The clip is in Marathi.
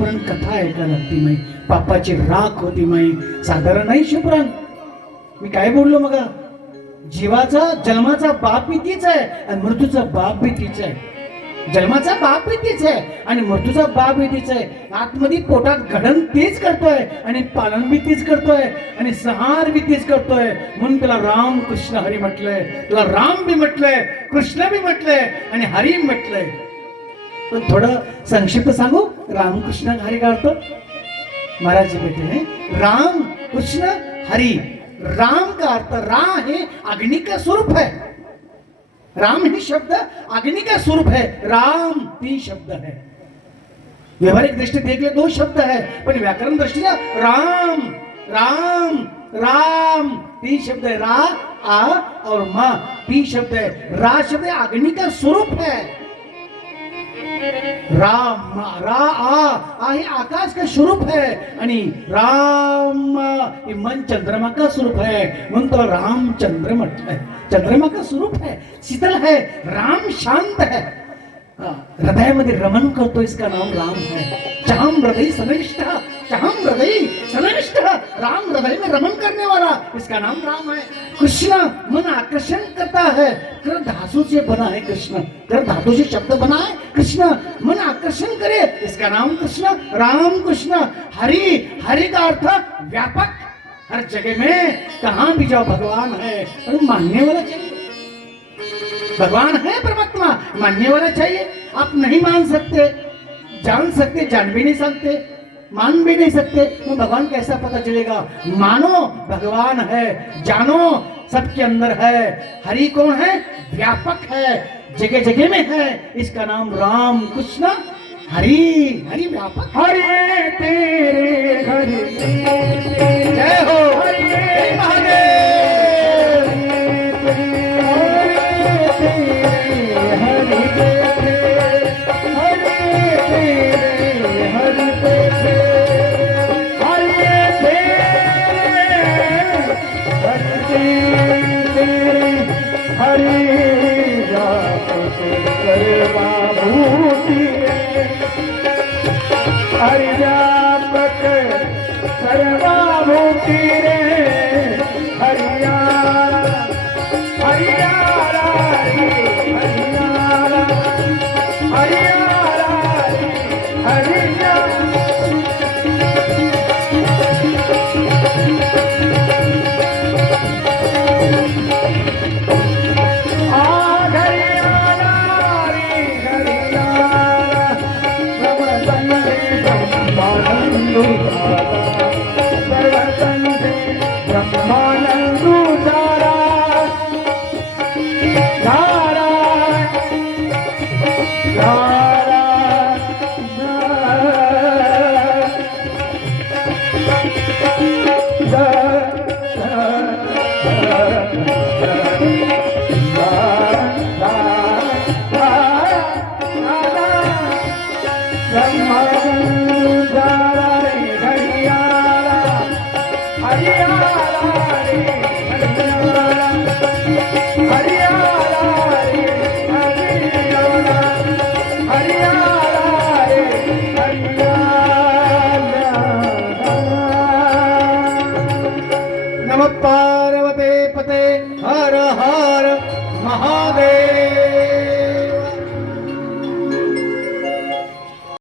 शिवपुराण कथा ऐकायला लागती माई, पापाची राख होती माई, साधारण नाही शिवपुराण. मी काय बोललो मग, जीवाचा जन्माचा बाप बी तीच आहे आणि मृत्यूचा बाप बी तीच आहे. जन्माचा बाप बी तीच आहे आणि मृत्यूचा बाप बी तीच आहे. आतमध्ये पोटात घडण तीच करतोय आणि पालन बी तीच करतोय आणि संहार बी तीच करतोय. म्हणून त्याला राम कृष्ण हरी म्हटलंय. त्याला राम बी म्हटलंय, कृष्ण बी म्हटलंय आणि हरी म्हटलंय. पण थोडं संक्षिप्त सांगू, रामकृष्ण हरी का अर्थ? महाराज जी बेटे हैं, राम कृष्ण हरि. राम का अर्थ, रा है अग्नि का स्वरूप है. राम ही शब्द अग्नि का स्वरूप है. राम 3 शब्द है. व्यवहारिक दृष्टि देख ले 2 शब्द है, पर व्याकरण दृष्टिया राम राम राम 3 शब्द है. रा आ और मा 3 शब्द है. रा शब्द अग्नि का स्वरूप है. राम रा आ हे आकाश का स्वरूप है आणि राम हे मन चंद्रमा का स्वरूप है. म्हणून तो रामचंद्र म्हटलंय. चंद्रमा का स्वरूप है, शीतल है. राम शांत है, हृदयामध्ये रमन करतो, इसका नाम राम है. चाहम हृदय सन्निष्ठ, चाहम हृदय सन्निष्ठ, राम हृदय में रमन करने वाला, इसका नाम राम है. कृष्ण मन आकर्षण करता है. कर धातु से बना है कृष्ण, कर धातु से शब्द बना है कृष्ण, मन आकर्षण करे, इसका नाम कृष्ण. राम कृष्ण. हरि, हरि का अर्थ व्यापक, हर जगह में कहां भी जाओ भगवान है. और मानने वाला चाहिए, भगवान है परमात्मा, मानने वाला चाहिए. आप नहीं मान सकते, जान सकते, जान भी नहीं सकते, मान भी नहीं सकते, तो भगवान कैसा पता चलेगा? मानो भगवान है, जानो सबके अंदर है. हरि कौन है? व्यापक है, जगह जगह में है. इसका नाम राम कृष्ण हरि. हरि व्यापक. हरि तेरे हरि, जय हो हरि महादेव. Brahma